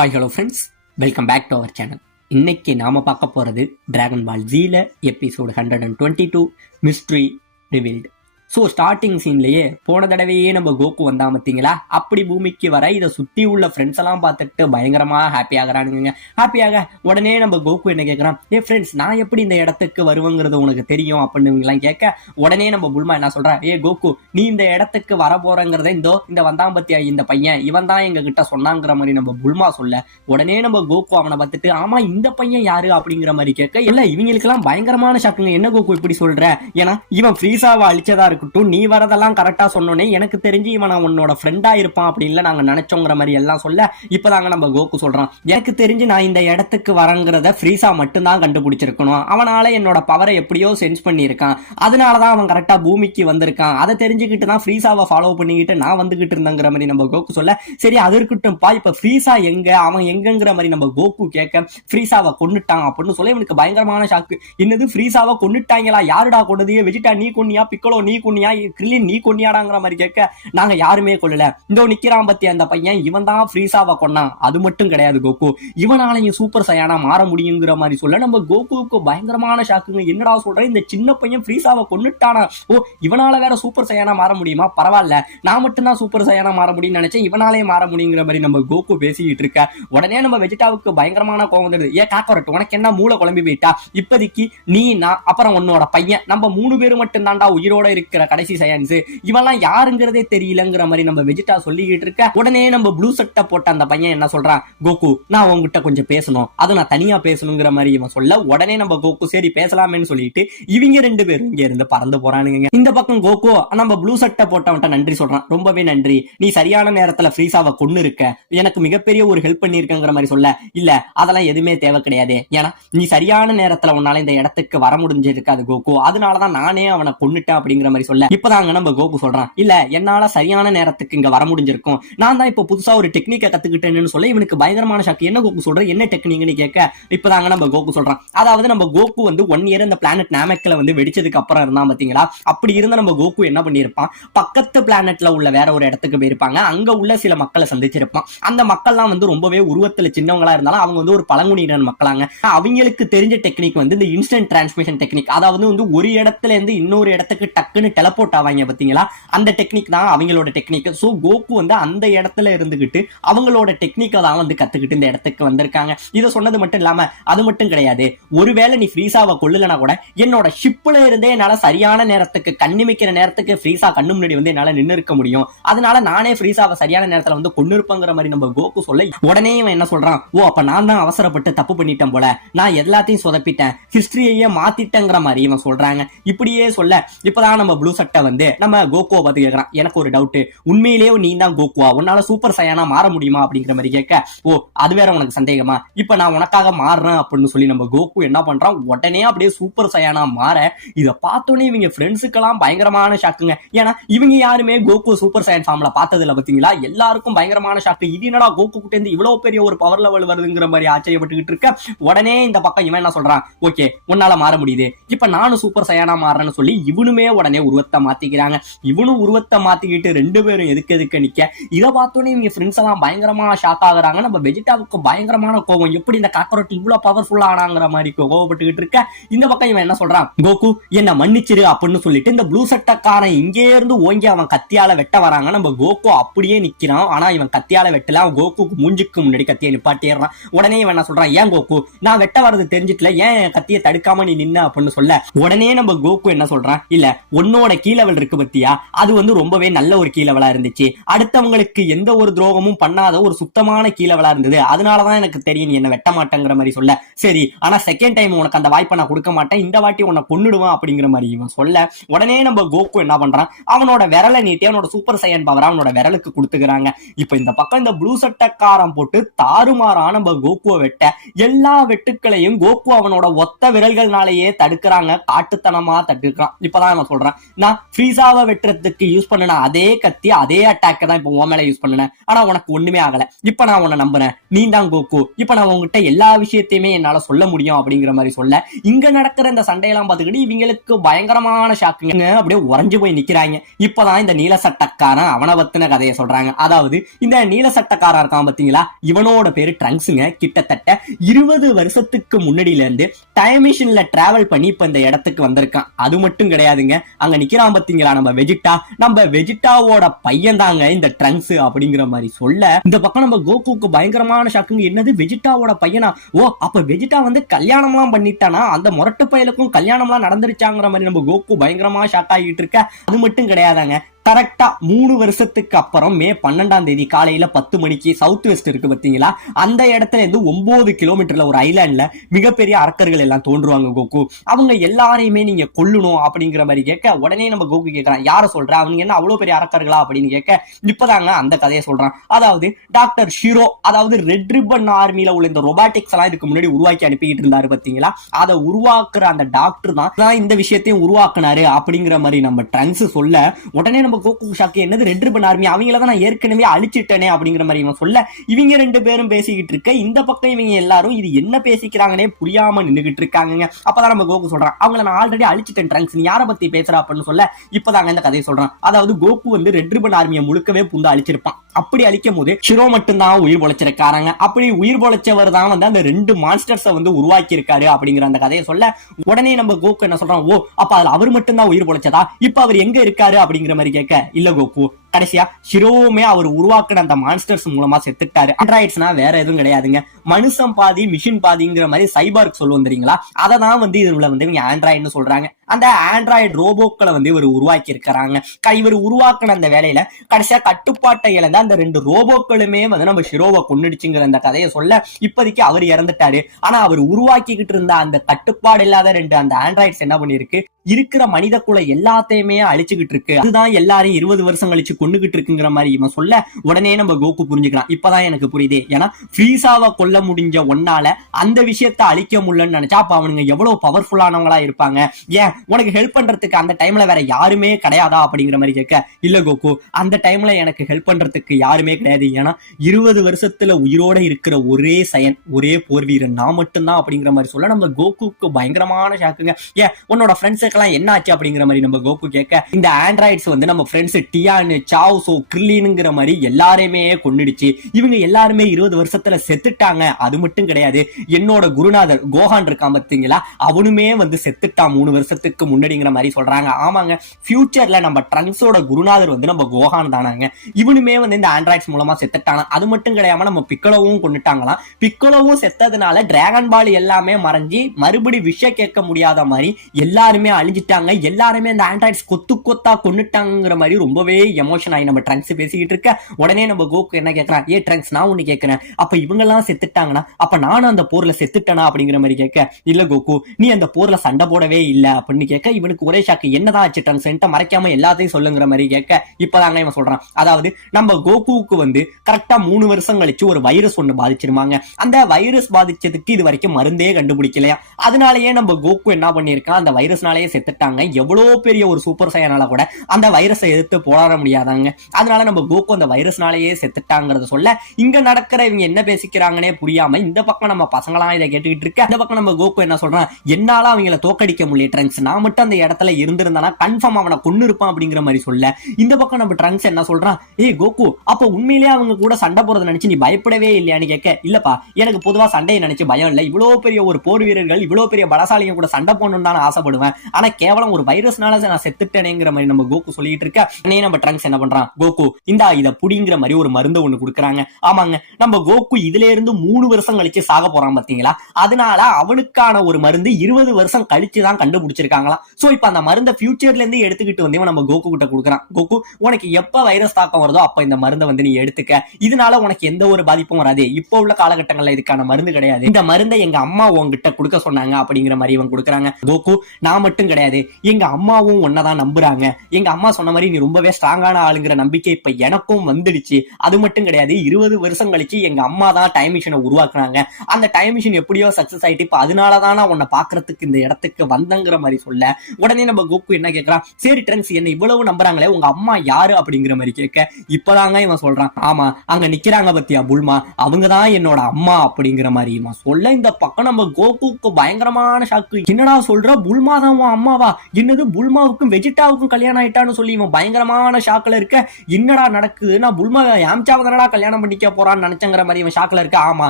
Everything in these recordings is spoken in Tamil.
Hi hello friends, welcome back to our channel. இன்னைக்கு நாம பார்க்க போறது டிராகன் பால் ஜீல episode 122 mystery revealed. So starting சீன்லயே போன தடவையே நம்ம கோகு வந்தா பார்த்தீங்களா, அப்படி பூமிக்கு வர இதை சுற்றி உள்ள ஃப்ரெண்ட்ஸ் எல்லாம் பார்த்துட்டு பயங்கரமாக ஹாப்பி ஆகிறானுங்க. ஹாப்பியாக உடனே நம்ம கோகு என்ன கேட்குறான், ஃப்ரெண்ட்ஸ் நான் எப்படி இந்த இடத்துக்கு வருவேங்கிறது உனக்கு தெரியும் அப்படின்னு கேட்க, உடனே நம்ம புல்மா என்ன சொல்றா, கோகு நீ இந்த இடத்துக்கு வர போறங்கிறத இந்த வந்தாம்பத்தியா இந்த பையன் இவன் தான் எங்க கிட்ட சொன்னாங்கிற மாதிரி நம்ம புல்மா சொல்ல, உடனே நம்ம கோகு அவனை பார்த்துட்டு ஆமா இந்த பையன் யாரு அப்படிங்கிற மாதிரி கேட்க, இல்ல இவங்களுக்கெல்லாம் பயங்கரமான ஷாக்குங்க. என்ன கோகு இப்படி சொல்ற, ஏன்னா இவன் ஃப்ரீசாவை அழிச்சதா இருக்கு, நீ வரதெல்லாம் கரெக்டா சொன்னோன்னே எனக்கு தெரிஞ்சு இவன் உன்னோட ஃப்ரெண்டா இருப்பான் அப்படின்னு நாங்க நினைச்சோங்கிற மாதிரி எல்லாம் சொல்ல, இப்பதாங்க நம்ம கோகு சொல்றான், எனக்கு தெரிஞ்சு நான் இந்த இடத்துக்கு வரங்கிறத ஃப்ரீசா மட்டும்தான் கண்டுபிடிச்சிருக்கணும். அவனால என்னோட பவரை எப்படியோ சென்ஸ் பண்ணியிருக்கான், அதனாலதான் அவன் கரெக்டா பூமிக்கு வந்திருக்கான். அதை தெரிஞ்சுக்கிட்டு தான் ஃப்ரீசாவை ஃபாலோ பண்ணிக்கிட்டு நான் வந்துகிட்டு இருந்தேங்கிற மாதிரி நம்ம கோகு சொல்ல, சரி அது இருக்கட்டும்பா, இப்ப ஃப்ரீசா எங்க, அவன் எங்கங்கிற மாதிரி நம்ம கோகு கேட்க, ஃப்ரீசாவை கொன்னுட்டான் அப்படின்னு சொல்ல இவனுக்கு பயங்கரமான ஷாக்கு. என்னது ஃப்ரீசாவை கொன்னுட்டாங்களா, யாருடா கொண்டது, வெஜிடா நீ கொன்னியா, பிக்கலோ நீ கொன்னியா, கிரில்லின் நீ கொன்னியாடாங்கிற மாதிரி கேட்க, நாங்க யாருமே கொல்லல, இந்த நிக்கிறான் பத்தி அந்த பையன் இவன் தான் ஃப்ரீசாவை கொன்னான், அது மட்டும் கிடையாது கோகு, இவனாலையும் சூப்பர் சையானா மாற முடியுங்கிற மாதிரி சொல்ல நம்ம கோகுவுக்கு பயங்கரமான ஷாக்குங்க. என்னடா சொல்ற, இந்த சின்ன பையன் ஃப்ரீசாவை கொன்னுட்டானா, ஓ இவனால வேற சூப்பர் சையானா மாற முடியுமா, பரவாயில்ல நான் மட்டும் தான் சூப்பர் சையானா மாற முடியும்னு நினைச்சேன், இவனாலே மாற முடியுங்கிற மாதிரி நம்ம கோகு பேசிக்கிட்டு இருக்க, உடனே நம்ம வெஜிடாவுக்கு பயங்கரமான கோவம் வந்துடுது. காக்கரட் உனக்கு என்ன மூளை குழம்பி போயிட்டா, இப்போதைக்கு நீ நான் அப்புறம் உன்னோட பையன் நம்ம 3 பேரும் மட்டும் தான்டா உயிரோட இருக்கிற கடைசி சயின்ஸ், இவெல்லாம் யாருங்கிறதே தெரியலங்கிற மாதிரி நம்ம வெஜிடா சொல்லிக்கிட்டு இருக்க, உடனே நம்ம ப்ளூ சட்டை போட்ட அந்த பையன் என்ன சொல்றான், கோகு நான் உங்ககிட்ட கொஞ்சம் பேசணும், அது நான் தனியா பேசணுங்கிற மாதிரி இவன் சொல்ல, உடனே நம்ம கோகு சரி பேசலாமேன்னு சொல்லிட்டு இவங்க 2 பேரும் இங்க இருந்து பறந்து போறானுங்க. இந்த பக்கம் கோகு நம்ம ப்ளூ சட்டை போட்டவன்ட்ட நன்றி சொல்றான், ரொம்பவே நன்றி, நீ சரியான நேரத்துல ஃப்ரீசாவை கொன்னு இருக்க, எனக்கு மிகப்பெரிய ஒரு ஹெல்ப் பண்ணிருக்கங்கிற மாதிரி சொல்ல, இல்ல அதெல்லாம் எதுவுமே தேவை கிடையாது, ஏன்னா நீ சரியான நேரத்துல உன்னால இந்த இடத்துக்கு வர முடிஞ்சிருக்காது கோகு, அதனாலதான் நானே அவனை கொன்னுட்டேன் அப்படிங்கிற மாதிரி சொல்ல, இப்பதாங்க நம்ம கோகு சொல்றான், இல்ல என்னால சரியான நேரத்துக்கு இங்க வர முடிஞ்சிருக்கும், நான் தான் இப்ப புதுசா ஒரு டெக்னிக்கை கத்துக்கிட்டேன்னு சொல்ல இவனுக்கு பயங்கரமான ஷாக்கு. என்ன கோகு சொல்ற, என்ன டெக்னிக்னு கேட்க, இப்பதாங்க நம்ம கோகு சொல்றான், அதாவது நம்ம கோகு வந்து 1 இயர் இந்த பிளானட் நாமெக்ல வந்து வெடிச்சதுக்கு அப்புறம் இருந்தா பாத்தீங்களா, அப்படி இருந்த நம்ம கோகு என்ன பண்ணிருப்பான், பக்கத்து பிளானட்ல உள்ள வேற ஒரு இடத்துக்கு போயிருப்பாங்க, அங்க உள்ள சில மக்களை சந்திச்சிருப்பான். அந்த மக்கள்லாம் வந்து ரொம்பவே உருவத்துல சின்னவங்களா இருந்தாலும் அவங்க வந்து ஒரு பழங்குடியினர் மக்களாங்க. அவங்களுக்கு தெரிஞ்ச டெக்னிக் வந்து இந்த இன்ஸ்டன்ட் டிரான்ஸ்மிஷன் டெக்னிக், அதாவது வந்து ஒரு இடத்துல இருந்து இன்னொரு இடத்துக்கு டக்குன்னு டெலபோர்ட் ஆவாங்க பாத்தீங்களா, அந்த டெக்னிக் தான் அவங்களோட டெக்னிக். சோ கோகு வந்து அந்த இடத்துல இருந்துகிட்டு அவங்களோட டெக்னிக்கை தான் வந்து கத்துக்கிட்டு இந்த இடத்துக்கு வந்திருக்காங்க. இதை சொன்னது மட்டும் இல்லாம அது மட்டும் கிடையாது, ஒருவேளை நீ ஃப்ரீசாவை கொல்லலனா கூட என்னோட ஷிப்ல இருந்தே என்னால சரியான நேரத்துக்கு கண்ணிமிக்கிற நேரத்துக்கு ஃப்ரீசா கண்ணு முன்னாடி வந்து என்னால நின்று இருக்க முடியும், அதனால நானே ஃப்ரீசாவை சரியான நேரத்துல வந்து கொண்டு இருப்பேங்கிற மாதிரி நம்ம கோகு சொல்ல, உடனே இவன் என்ன சொல்றான், ஓ அப்ப நான் தான் அவசரப்பட்டு தப்பு பண்ணிட்டேன் போல, நான் எல்லாத்தையும் சொதப்பிட்டேன், ஹிஸ்டரியையே மாத்திட்டேங்கிற மாதிரி இவன் சொல்றாங்க. இப்படியே சொல்ல இப்பதான் நம்ம ப்ளூ சட்டை வந்து நம்ம கோகுவை பார்த்து கேட்கறான், எனக்கு ஒரு டவுட், உண்மையிலேயே நீ தான் கோகுவா, உன்னால சூப்பர் சையானா மாற முடியுமா அப்படிங்கிற மாதிரி கேட்க, ஓ அது வேற உனக்கு சந்தேகமா, இப்ப நான் உனக்காக மாறுறேன் அப்படின்னு சொல்லி நம்ம கோகு என்ன பண்றான், உடனே அப்படியே சூப்பர் சையானா மாற, இதை பார்த்தோன்னே இவங்க ஃப்ரெண்ட்ஸுக்கெல்லாம் பயங்கரமான ஷாக்குங்க. ஏன்னா இவங்க யாருமே கோகு சூப்பர் சையன் ஃபார்ம்ல பார்த்தது இல்ல பாத்தீங்களா, எல்லாருக்கும் பயங்கரமான ஷாக்கு, இது என்னடா கோகு கிட்ட இருந்து இவ்வளவு பெரிய ஒரு பவர் லெவல் வருதுங்கிற மாதிரி ஆச்சரியப்பட்டுக்கிட்டு இருக்க, உடனே இந்த பக்கம் இவன் என்ன சொல்றான், ஓகே உன்னால மாற முடியுது, இப்ப நானும் சூப்பர் சையானா மாறேன்னு சொல்லி இவனுமே உடனே உருவத்தை மாத்திக்கிறாங்க. இவனும் உருவத்தை மாத்திக்கிட்டு 2 பேரும் எதுக்கு நிக்க, இதை பார்த்தோன்னே இவங்க ஃப்ரெண்ட்ஸ் எல்லாம் பயங்கரமா ஷாக் ஆகுறாங்க. நம்ம வெஜிடாவுக்கு பயங்கரமான கோவம், எப்படி இந்த காக்கரோட் இவ்வளவு பவர்ஃபுல்லா ஆனாங்கிற மாதிரி கோவப்பட்டுக்கிட்டு இருக்க, இந்த பக்கம் இவன் என்ன சொல்றான், கோகு என்ன மன்னிச்சிரு அப்படின்னு சொல்லிட்டு இந்த ப்ளூ சட்டக்காரன் இங்கே இருந்து ஓங்கி அவன் கத்தியால வெட்ட வராங்க. நம்ம கோகு அப்படியே நிக்கிறான், ஆனா இவன் கத்தியால வெட்டல, அவன் கோகுக்கு மூஞ்சுக்கு முன்னாடி கத்தியை நிப்பாட்டிடுறான். உடனே இவன் என்ன சொல்றான், ஏன் கோகு நான் வெட்ட வரது தெரிஞ்சிட்டல, ஏன் கத்தியை தடுக்காம நீ நின்ன அப்படின்னு சொல்ல, உடனே நம்ம கோகு என்ன சொல்றான், இல்ல உன்னோட கீ லெவல் இருக்கு பத்தியா, அது வந்து ரொம்பவே நல்ல ஒரு கீ லெவலா இருந்துச்சு, அடுத்தவங்களுக்கு எந்த ஒரு துரோகமும் பண்ணாத ஒரு சுத்தமான கீ லெவலா இருந்தது, அதனாலதான் எனக்கு தெரியும் நீ என்ன வெட்ட மாட்டேங்கிற மாதிரி சொல்ல, சரி ஆனா செகண்ட் டைம் உனக்கு அந்த வாய்ப்பை நான் கொடுக்க மாட்டேன், இந்த வாட்டி உன்னை கொன்னுடுவேன் அப்படிங்கிற மாதிரி இவன் சொல்ல, உடனே நம்ம கோகு என்ன பண்றான், அவனோட விரலை நீட்டி அவனோட சூப்பர் சையன் பவர் அவனோட விரலுக்கு கொடுத்துக்கிறாங்க. இப்ப இந்த பக்கம் இந்த ப்ளூ சட்டக்காரன் போட்டு தாறுமாறா நம்ம கோகுவை வெட்ட, எல்லா வெட்டுக்களையும் கோகு அவனோட ஒத்த விரல்கள்னாலேயே தடுக்கிறாங்க, காட்டுத்தனமா தடுக்கிறான். இப்பதான் அவன் சொல்றான், நான் ஃப்ரீசாவை வெட்டுறதுக்கு யூஸ் பண்ணன அதே கத்தி அதே அட்டாக்க தான் இப்ப உன் மேல யூஸ் பண்ணேன், ஆனா உனக்கு ஒண்ணுமே ஆகல, இப்ப நான் உன்னை நம்புறேன், நீ தான் கோகு, இப்ப நான் உங்ககிட்ட எல்லா விஷயத்தையுமே என்னால சொல்ல முடியும் அப்படிங்கிற மாதிரி சொல்ல இங்க நடக்கிற இந்த சண்டையெல்லாம் பார்த்துக்கிட்டு இவங்களுக்கு பயங்கரமான ஷாக்குங்க. அப்படியே உறைஞ்சு போய் நிக்கிறாங்க. இப்பதான் இந்த நீல சட்டக்காரன் அவனை பத்தின கதையை சொல்றாங்க. அதாவது இந்த நீல சட்டக்காரன் இருக்கான் பாத்தீங்களா, இவனோட பேரு ட்ரங்க்ஸுங்க. கிட்டத்தட்ட 20 வருஷத்துக்கு முன்னாடியில இருந்து டைம் மிஷின்ல டிராவல் பண்ணி இப்ப இந்த இடத்துக்கு வந்திருக்கான். அது மட்டும் கிடையாதுங்க, அங்க நிக்கிறான் பாத்தீங்களா நம்ம வெஜிட்டாவோட பையன் தாங்க இந்த ட்ரங்க்ஸ் அப்படிங்கிற மாதிரி சொல்ல இந்த பக்கம் நம்ம கோகுக்கு பயங்கரமான ஷாக்குங்க. என்னது வெஜிட்டாவோட பையனா? ஓ அப்ப வெஜிட்டா வந்து கல்யாணம் எல்லாம் பண்ணிட்டானா, அந்த முரட்டு பயலுக்கும் கல்யாணம் எல்லாம் நடந்துருச்சாங்கிற மாதிரி நம்ம கோகு பயங்கரமா ஷாக் ஆகிட்டு இருக்க. அது மட்டும் கிடையாதாங்க, கரெக்டா 3 வருஷத்துக்கு அப்புறம் மே 12ஆம் தேதி காலையில 10 மணிக்கு சவுத் வெஸ்ட் இருக்கு பாத்தீங்களா, அந்த இடத்துல இருந்து 9 கிலோமீட்டர்ல ஒரு ஐலாண்ட்ல மிகப்பெரிய அரக்கர்கள் எல்லாம் தோன்றுவாங்க கோகு. அவங்க எல்லாரையுமே நீங்க கொல்லணும் அப்படிங்கிற மாதிரி கேட்க உடனே நம்ம கோகு கேட்கறான், யார சொல்ற, அவங்க என்ன அவ்வளவு பெரிய அரக்கர்களா அப்படின்னு கேட்க இப்பதாங்க அந்த கதையை சொல்றான். அதாவது டாக்டர் ஷிரோ, அதாவது ரெட் ரிப்பன் ஆர்மியில உள்ள இந்த ரொபாட்டிக்ஸ் எல்லாம் இதுக்கு முன்னாடி உருவாக்கி அனுப்பிட்டு இருந்தாரு பாத்தீங்களா, அதை உருவாக்குற அந்த டாக்டர் தான் இந்த விஷயத்தையும் உருவாக்குனாரு அப்படிங்கிற மாதிரி நம்ம ட்ரங்க்ஸ் சொல்ல உடனே நம்ம கோகு ஷாக்கு, என்னது ரெட் ரிப்பன் ஆர்மி, அவங்கள தான் நான் ஏற்கனவே அழிச்சிட்டேனே அப்படிங்கிற மாதிரி இவன் சொல்ல இவங்க 2 பேரும் பேசிக்கிட்டு இருக்க. இந்த பக்கம் இவங்க எல்லாரும் இது என்ன பேசிக்கிறாங்கன்னே புரியாம நின்னுகிட்டு இருக்காங்க. அப்பதான் நம்ம கோகு சொல்றான், அவங்கள நான் ஆல்ரெடி அழிச்சிட்டேன் ட்ரங்க்ஸ், நீ யாரை பத்தி பேசுற அப்படின்னு சொல்ல இப்பதாங்க இந்த கதையை சொல்றான். அதாவது கோகு வந்து ரெட் ரிப்பன் ஆர்மியை முழுக்கவே புந்து அழிச்சிருப்பான். அப்படி அழிக்கும் போது ஷிரோ மட்டும் தான் உயிர் பொழைச்சிருக்காங்க. அப்படி உயிர் பொழைச்சவர் தான் வந்து அந்த 2 மான்ஸ்டர்ஸை வந்து உருவாக்கி இருக்காரு அப்படிங்கிற அந்த கதையை சொல்ல உடனே நம்ம கோகு என்ன சொல்றான், ஓ அப்ப அதுல அவர் மட்டும் தான் உயிர் பொழைச்சதா, இப்ப அவர் எங்க இருக்காரு அப்படிங்கிற மாதிரி கேட்க, இல்ல கோகு கடைசியா ஷிரோவுமே அவர் உருவாக்கின அந்த மான்ஸ்டர்ஸ் மூலமா செத்துட்டாரு. ஆண்ட்ராய்ட்ஸ்னா வேற எதுவும் கிடையாதுங்க, மனுஷன் பாதி மிஷின் பாதிங்கிற மாதிரி சைபார்க் சொல்லுவோம் தெரியுங்களா, அதை தான் வந்து இதுல வந்து இவங்க ஆண்ட்ராய்டுன்னு சொல்றாங்க. அந்த ஆண்ட்ராய்டு ரோபோக்களை வந்து இவர் உருவாக்கி இருக்கிறாங்க. இவர் உருவாக்கின அந்த வேலையில கடைசியா கட்டுப்பாட்டை இழந்த அந்த 2 ரோபோக்களுமே வந்து நம்ம ஷிரோவை கொன்னுடுச்சுங்கிற அந்த கதையை சொல்ல இப்போதைக்கு அவர் இறந்துட்டாரு. ஆனா அவர் உருவாக்கிக்கிட்டு இருந்த அந்த கட்டுப்பாடு இல்லாத 2 அந்த ஆண்ட்ராய்ட்ஸ் என்ன பண்ணிருக்கு, இருக்கிற மனித குல எல்லாத்தையுமே அழிச்சுக்கிட்டு இருக்கு. அதுதான் எல்லாரையும் 20 வருஷம் கழிச்சு கொண்டுகிட்டு இருக்குங்கிற மாதிரி இவன் சொல்ல உடனே நம்ம கோகு புரிஞ்சுக்கலாம், இப்பதான் எனக்கு புரியுது, ஏன்னா ஃப்ரீசாவை கொல்ல முடிஞ்ச ஒன்னால அந்த விஷயத்தை அழிக்க முடியலன்னு நினைச்சா அப்ப அவனுங்க எவ்வளவு பவர்ஃபுல்லானவங்களா இருப்பாங்க, ஏன் உனக்கு ஹெல்ப் பண்றதுக்கு அந்த டைம்ல வேற யாருமே கிடையாதா அப்படிங்கிற மாதிரி கேட்க, இல்ல கோகு அந்த டைம்ல எனக்கு ஹெல்ப் பண்றதுக்கு யாருமே கிடையாது, ஏன்னா 20 வருஷத்துல உயிரோட இருக்கிற ஒரே சயன் ஒரே போர் வீரன் நான் மட்டும்தான் அப்படிங்கிற மாதிரி சொல்ல நம்ம கோகுக்கு பயங்கரமான ஷாக்குங்க. ஏன் உன்னோட ஃப்ரெண்ட்ஸுக்கெல்லாம் என்ன ஆச்சு அப்படிங்கிற மாதிரி நம்ம கோகு கேட்க, இந்த ஆண்ட்ராய்ட்ஸ் வந்து நம்ம ஃப்ரெண்ட்ஸ் டியான் சாவ்ஸோ கிர்லினுங்கிற மாதிரி எல்லாரையுமே கொன்னுடுச்சு, இவங்க எல்லாருமே 20 வருஷத்துல செத்துட்டாங்க. அது மட்டும் கிடையாது, என்னோட குருநாதர் கோஹான் இருக்கான் பாத்தீங்களா, அவனுமே வந்து செத்துட்டான் 3 வருஷத்துக்கு முன்னாடிங்கிற மாதிரி சொல்றாங்க. ஆமாங்க, ஃபியூச்சர்ல நம்ம ட்ரங்க்ஸோட குருநாதர் வந்து நம்ம கோஹான் தானாங்க, இவனுமே வந்து இந்த ஆண்ட்ராய்ட்ஸ் மூலமா செத்துட்டானா. அது மட்டும் கிடையாம நம்ம பிக்கலோவும் கொண்டுட்டாங்களாம். பிக்கலோவும் செத்ததுனால டிராகன் பால் எல்லாமே மறைஞ்சி மறுபடி விஷயம் கேட்க முடியாத மாதிரி எல்லாருமே அழிஞ்சிட்டாங்க. எல்லாருமே இந்த ஆண்ட்ராய்ட்ஸ் கொத்து கொத்தா கொண்டுட்டாங்கிற மாதிரி ரொம்பவே எமோஷன் ஆகி நம்ம ட்ரங்க்ஸ் பேசிக்கிட்டு இருக்க. உடனே நம்ம கோகு என்ன கேட்கறான், ஏ ட்ரங்க்ஸ் நான் ஒண்ணு கேட்கிறேன், அப்ப இவங்க எல்லாம் செத்துட்டாங்கன்னா அப்ப நானும் அந்த போர்ல செத்துட்டேனா அப்படிங்கிற மாதிரி கேட்க, இல்ல கோகு நீ அந்த போர்ல சண்டை போடவே இல்ல அப்படின்னு கேட்க இவனுக்கு ஒரே ஷாக்கு, என்னதான் ஆச்சு ட்ரங்க்ஸ் மறைக்காம எல்லாத்தையும் சொல்லுங்கிற மாதிரி கேட்க இப்பதாங்க இவன் சொல்றான், அதாவது நம்ம கோகுவுக்கு வந்து கரெக்டா 3 வருஷம் கழிச்சு ஒரு வைரஸ் ஒண்ணு பாதிச்சிருமாங்க. அந்த வைரஸ் பாதிச்சதுக்கு இது வரைக்கும் மருந்தே கண்டுபிடிக்கலையா, அதனாலயே நம்ம கோகு என்ன பண்ணிருக்கான், அந்த வைரஸ்னாலேயே செத்துட்டாங்க. எவ்வளவு பெரிய ஒரு சூப்பர் சையனால கூட அந்த வைரஸை எதிர்த்து போராட முடியாதாங்க. அதனால நம்ம கோகு அந்த வைரஸ்னாலேயே செத்துட்டாங்கிறத சொல்ல இங்க நடக்கிற இவங்க என்ன பேசிக்கிறாங்கன்னே புரியாம இந்த பக்கம் நம்ம பசங்களாம் இதை கேட்டுக்கிட்டு இருக்க. இந்த பக்கம் நம்ம கோகு என்ன சொல்றான், என்னால அவங்கள தோக்கடிக்க முடியல ட்ரங்க்ஸ், நான் மட்டும் அந்த இடத்துல இருந்திருந்தானா கன்ஃபார்ம் அவனை கொன்னு இருப்பான் அப்படிங்கிற மாதிரி சொல்ல இந்த பக்கம் நம்ம ட்ரங்க்ஸ் என்ன சொல்றான், ஏய் கோகு அப்ப உண்மையிலேயே அவங்க கூட சண்டை போறதை நினைச்சு நீ பயப்படவே இல்லையான்னு கேட்க, இல்லப்பா எனக்கு பொதுவா சண்டையை நினைச்சு பயம் இல்ல, இவ்வளவு பெரிய ஒரு போர் வீரர்கள் இவ்வளவு பெரிய பலசாலிங்க கூட சண்டை போடணும்னு தான் ஆசைப்படுவேன், ஆனா கேவலம் ஒரு வைரஸ்னால நான் செத்துட்டேனேங்கிற மாதிரி நம்ம கோகு சொல்லிட்டு இருக்க. நம்ம ட்ரங்க்ஸ் என்ன பண்றான், கோகு இந்தா இத புடிங்கிற மாதிரி ஒரு மருந்து ஒண்ணு கொடுக்குறாங்க. ஆமாங்க, நம்ம கோகு இதுல இருந்து 3 வருஷம் கழிச்சு சாக போறான் பாத்தீங்களா, அதனால அவனுக்கான ஒரு மருந்து 20 வருஷம் கழிச்சு தான் கண்டுபிடிச்சிருக்காங்களாம். சோ இப்ப அந்த மருந்தை ஃபியூச்சர்ல இருந்து எடுத்துக்கிட்டு வந்து நம்ம கோகு கிட்ட கொடுக்குறான். கோகு உனக்கு எப்ப வைரஸ் தாக்கம் வருதோ அப்ப இந்த மருந்தை வந்து நீ எடுத்துக்க, இதனால உனக்கு எந்த ஒரு பாதிப்பும் வராது, இப்போ உள்ள காலகட்டங்கள்ல இதுக்கான மருந்து கிடையாது, இந்த மருந்தை எங்க அம்மா உங்ககிட்ட கொடுக்க சொன்னாங்க அப்படிங்கிற மாதிரி இவன் கொடுக்குறாங்க. கோகு நான் மட்டும் கிடையாது, எங்க அம்மாவும் ஒன்னதான் நம்புறாங்க, எங்க அம்மா சொன்ன மாதிரி நீ ரொம்பவே ஸ்ட்ராங்கான ஆளுங்கிற நம்பிக்கை இப்ப எனக்கும் வந்துடுச்சு. அது மட்டும் கிடையாது, 20 வருஷம் கழிச்சு எங்க அம்மா தான் டைம் மிஷினை உருவாக்குனாங்க. அந்த டைம் மிஷின் எப்படியோ சக்சஸ் ஆயிட்டு இப்ப அதனாலதான் நான் உன்னை பாக்குறதுக்கு இந்த இடத்துக்கு வந்தங்கிற மாதிரி சொல்ல, உடனே நம்ம கோகு என்ன கேட்கறான், சரி ட்ரங்க்ஸ் என்ன இவ்வளவு நம்புறாங்களே உங்க அம்மா யாரு அப்படிங்கிற மாதிரி கேட்க, இப்பதாங்க இவன் சொல்றான், ஆமா அங்க நிக்கிறாங்க பத்தியா புல்மா, அவங்கதான் என்னோட அம்மா அப்படிங்கிற மாதிரி இவன் சொல்ல, இந்த பக்கம் நம்ம கோகுக்கு பயங்கரமான ஷாக்கு. என்னடா சொல்ற, புல்மா தான் உன் அம்மாவா, என்னது புல்மாவுக்கும் வெஜிடாவுக்கும் கல்யாணம் ஆயிட்டான்னு சொல்லி இவன் பயங்கரமான ஷாக்ல இருக்க. என்னடா நடக்குது, நான் புல்மா யாம்சாவை தானடா கல்யாணம் பண்ணிக்க போறான்னு நினைச்சங்கிற மாதிரி இவன் ஷாக்ல இருக்க. ஆமா,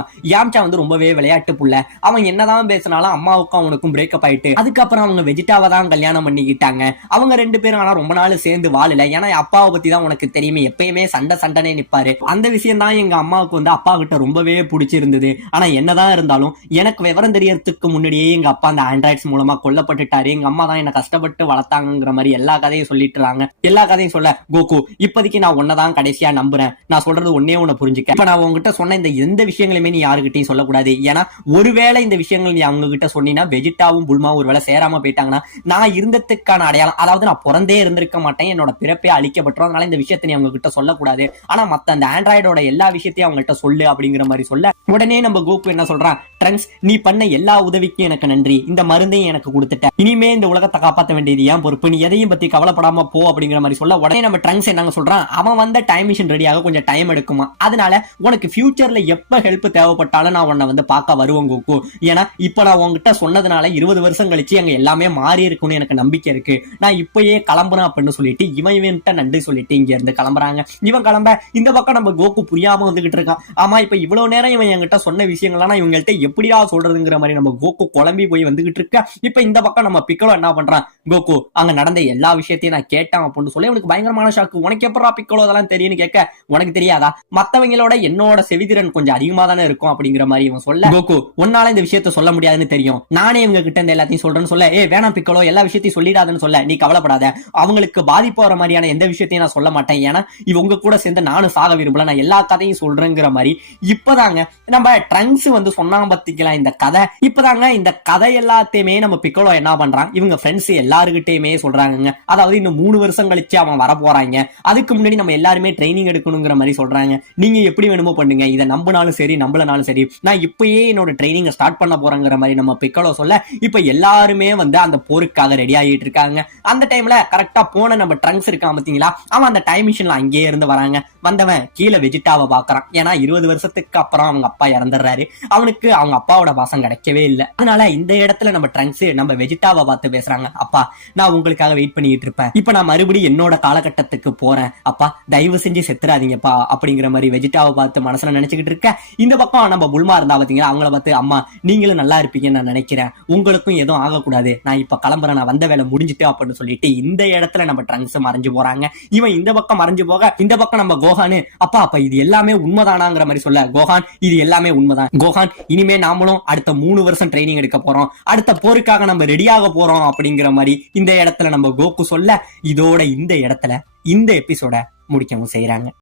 யாம்சா வந்து ரொம்பவே விளையாட்டு புள்ள, அவன் என்னதான் பேசினாலும் அம்மாவுக்கும் அவனுக்கும் பிரேக்கப் ஆயிட்டு அதுக்கப்புறம் அவங்க வெஜிடாவை தான் கல்யாணம் பண்ணிக்கிட்டாங்க. அவங்க 2 பேரும் ஆனா ரொம்ப நாள் சேர்ந்து வாழல. ஏன்னா அப்பாவை பத்தி தான் உனக்கு தெரியுமே, எப்பயுமே சண்டைனே நிப்பாரு. அந்த விஷயம் தான் எங்க அம்மாவுக்கு வந்து அப்பா கிட்ட ரொம்பவே பிடிச்சிருந்தது. ஆனா என்னதான் இருந்தாலும் எனக்கு விவரம் தெரியறதுக்கு முன்னாடியே எங்க அப்பா அந்த ஆண்ட்ராய்ட்ஸ் மூலமா கொல்லப்பட்டுட்டாரு, எங்க அம்மா தான் என்ன கஷ்டப்பட்டு வளர்த்தாங்கிற மாதிரி எல்லா கதையும் சொல்லிட்டுறாங்க. எல்லா கதையும் சொல்ல, கோகு இப்போதைக்கு நான் ஒன்னதான் கடைசியா நம்புறேன், நான் சொல்றது ஒன்னே ஒண்ணு புரிஞ்சுக்க. இப்ப நான் உங்ககிட்ட சொன்ன இந்த எந்த விஷயங்களுமே நீ யாருகிட்டையும் சொல்லக்கூடாது. ஏன்னா ஒருவேளை இந்த விஷயங்கள் நீ அவங்க கிட்ட சொன்னீங்கன்னா வெஜிடாவும் புல்மாவும் ஒருவேளை சேராம போயிட்டாங்கன்னா நான் இருந்ததுக்கான அடையாளம், அதாவது நான் பிறந்தே இருந்திருக்க மாட்டேன், என்னோட பிறப்பே அழிக்கப்பட்டோம், அதனால இந்த விஷயத்தை நீ அவங்க கிட்ட சொல்லக்கூடாது. ஆனா மத்த அந்த ஆண்ட்ராய்டோட எல்லா விஷயத்தையும் அவங்ககிட்ட சொல்லு அப்படிங்கிற மாதிரி சொல்ல, உடனே நம்ம கோகு என்ன சொல்றான், ட்ரங்க்ஸ் நீ பண்ண எல்லா உதவிக்கும் எனக்கு நன்றி, இந்த மருந்தையும் எனக்கு கொடுத்துட்ட, இனிமே இந்த உலகத்தை காப்பாற்ற வேண்டியது ஏன் பொறுப்பு, நீ எதையும் பத்தி கவலைப்படாம போ அப்படிங்கிற மாதிரி சொல்ல, உடனே நம்ம ட்ரங்க்ஸ் என்னங்க சொல்றான், அவன் வந்த டைம் மிஷின் ரெடியாக கொஞ்சம் டைம் எடுக்குமா, அதனால உனக்கு ஃபியூச்சர்ல எப்ப ஹெல்ப் தேவைப்பட்டாலும் நான் உன்னை வந்து பார்க்க வருவேன் கோகு. ஏன்னா இப்ப நான் உங்ககிட்ட சொன்னதுனால 20 வருஷம் கழிச்சு அங்க எல்லாமே மாறி இருக்கும்னு எனக்கு நம்பிக்கை இருக்கு, நான் இப்பயே கிளம்புறேன் அப்படின்னு சொல்லிட்டு இவன்கிட்ட நன்றி சொல்லிட்டு இங்க இருந்து கிளம்புறாங்க. இவன் கிளம்ப இந்த பக்கம் நம்ம கோகு புரியாம வந்துகிட்டு இருக்கான். ஆமா இப்ப இவ்வளவு நேரம் இவன் என்கிட்ட சொன்ன விஷயங்கள்லாம் இவங்கள்ட்ட எப்படியா சொல்றதுங்கிற மாதிரி நம்ம கோகு குழம்பி போய் வந்துகிட்டு இருக்க. இப்ப இந்த பக்கம் நம்ம பிக்கலோ என்ன பண்றான், கோகு அங்க நடந்த எல்லா விஷயத்தையும் நான் கேட்டேன் அப்படின்னு சொல்லி அவனுக்கு பயங்கரமான ஷாக்கு. உனக்கு எப்படா பிக்கலோ அதெல்லாம் தெரியும்னு கேட்க, உனக்கு தெரியாதா, மத்தவங்களோட என்னோட செவிதிறன் கொஞ்சம் அதிகமா தானே இருக்கும் அப்படிங்கிற மாதிரி இவன் சொல்ல, கோகு உன்னால இந்த விஷயத்த சொல்ல முடியாதுன்னு தெரியும், நானே இவங்க கிட்ட இந்த எல்லாத்தையும் சொல்றேன்னு சொல்ல, வேணாம் பிக்கலோ எல்லா விஷயத்தையும் சொல்லிடாதுன்னு சொல்ல, நீ கவலைப்படாத, அவங்களுக்கு பாதிப்பு வர மாதிரியான எந்த விஷயத்தையும் நான் சொல்ல மாட்டேன், ஏன்னா இவங்க கூட சேர்ந்து நானும் சாக விரும்பல, நான் எல்லா கதையும் சொல்றேங்கிற மாதிரி. இப்பதாங்க நம்ம ட்ரங்க்ஸ் வந்து சொன்னாங்க பத்திக்கலாம் இந்த கதை. இப்பதாங்க இந்த கதை எல்லாத்தையுமே நம்ம பிக்கலோ என்ன பண்றான், இவங்க ஃப்ரெண்ட்ஸ் எல்லாருகிட்டயுமே சொல்றாங்க, அதாவது இன்னும் 3 வருஷம் கழிச்சு அவன் வர போறாங்க, அதுக்கு முன்னாடி நம்ம எல்லாருமே ட்ரைனிங் எடுக்கணுங்கிற மாதிரி சொல்றாங்க, நீங்க எப்படி வேணுமோ பண்ணுங்க, இதை நம்பினாலும் சரி நம்பலனாலும் சரி, நான் இப்பயே என்னோட ட்ரைனிங் ஸ்டார்ட் பண்ண போறேங்கிற மாதிரி நம்ம பிக்கலோ சொல்ல, இப்ப எல்லாருமே வந்து அந்த போருக்காக ரெடி ஆகிட்டு இருக்காங்க. அந்த டைம்ல கரெக்டா போன நம்ம ட்ரங்க்ஸ் இருக்கான் பாத்தீங்களா, அவன் அந்த டைம் மிஷின்ல அங்கேயே இருந்து வராங்க. வந்தவன் கீழே வெஜிடாவை பாக்குறான். ஏன்னா 20 வருஷத்துக்கு அப்புறம் அவங்க அப்பா இறந்துடுறாரு, அவனுக்கு அவங்க அப்பாவோட பாசம் கிடைக்கவே இல்லை. அதனால இந்த இடத்துல நம்ம ட்ரங்க்ஸ் நம்ம வெஜிடாவை பார்த்து பேசுறாங்க, அப்பா நான் உங்களுக்காக வெயிட் பண்ணிட்டு இருப்பேன், இப்ப நான் மறுபடியும் என்னோட காலகட்டத்துக்கு போறேன், அப்பா தயவு செஞ்சு செத்துறாதீங்கப்பா அப்படிங்கிற மாதிரி வெஜிடாவை பார்த்து மனசுல நினைச்சுக்கிட்டு இருக்க. இந்த பக்கம் நம்ம புல்மா இருந்தா பாத்தீங்களா, அவங்கள பார்த்து அம்மா நீங்களும் நல்லா இருப்பீங்கன்னு நான் நினைக்கிறேன், உங்களுக்கும் எதுவும் ஆகக்கூடாது, நான் இப்ப கிளம்புறேன், நான் வந்த வேலை முடிஞ்சுட்டு அப்படின்னு சொல்லிட்டு இந்த இடத்துல நம்ம ட்ரங்க்ஸ் மறைஞ்சு போறாங்க. இவன் இந்த பக்கம் மறைஞ்சு போக, இந்த பக்கம் நம்ம கோஹானு அப்பா அப்ப இது எல்லாமே உண்மைதானாங்கிற மாதிரி சொல்ல, கோஹான் இது எல்லாமே உண்மைதான் கோஹான், இனிமே நாமளும் அடுத்த 3 வருஷம் ட்ரைனிங் எடுக்க போறோம், அடுத்த போருக்காக நம்ம ரெடியாக போறோம் அப்படிங்கிற மாதிரி இந்த இடத்துல நம்ம கோகு சொல்ல, இதோட இந்த இடத்துல இந்த எபிசோட முடிக்கவும் செய்யறாங்க.